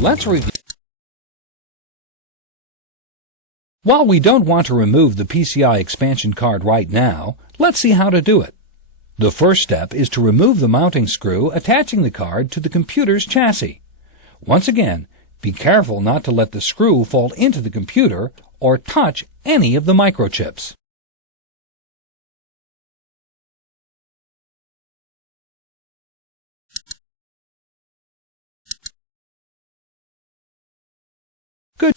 Let's review. While we don't want to remove the PCI expansion card right now, let's see how to do it. The first step is to remove the mounting screw attaching the card to the computer's chassis. Once again, be careful not to let the screw fall into the computer or touch any of the microchips. Good.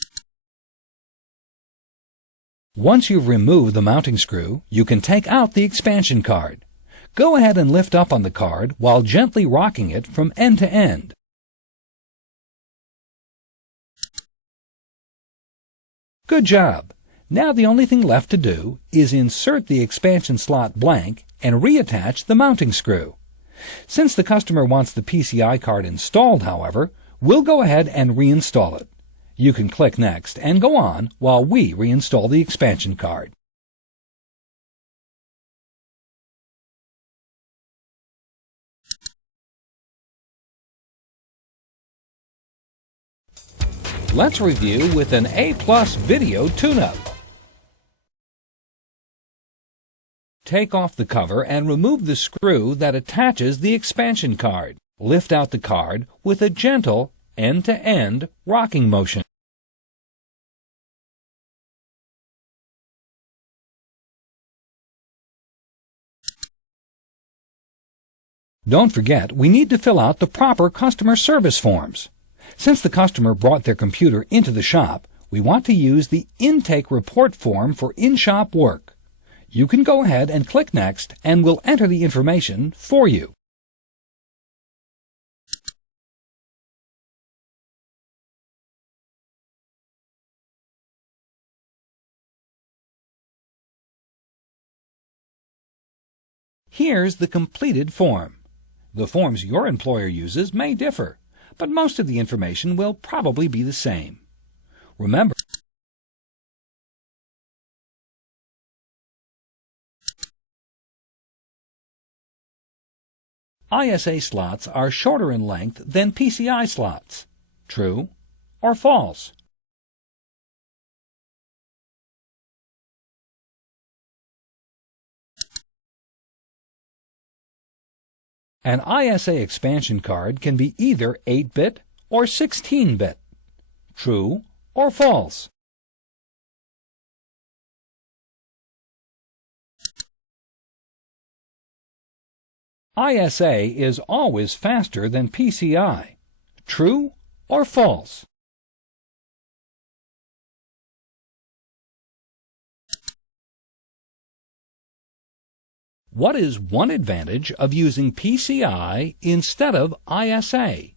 Once you've removed the mounting screw, you can take out the expansion card. Go ahead and lift up on the card while gently rocking it from end to end. Good job! Now the only thing left to do is insert the expansion slot blank and reattach the mounting screw. Since the customer wants the PCI card installed, however, we'll go ahead and reinstall it. You can click Next and go on while we reinstall the expansion card. Let's review with an A+ video tune-up. Take off the cover and remove the screw that attaches the expansion card. Lift out the card with a gentle end-to-end rocking motion. Don't forget, we need to fill out the proper customer service forms. Since the customer brought their computer into the shop, we want to use the intake report form for in-shop work. You can go ahead and click Next and we'll enter the information for you. Here's the completed form. The forms your employer uses may differ, but most of the information will probably be the same. Remember, ISA slots are shorter in length than PCI slots. True or false? An ISA expansion card can be either 8-bit or 16-bit. True or false? ISA is always faster than PCI. True or false? What is one advantage of using PCI instead of ISA?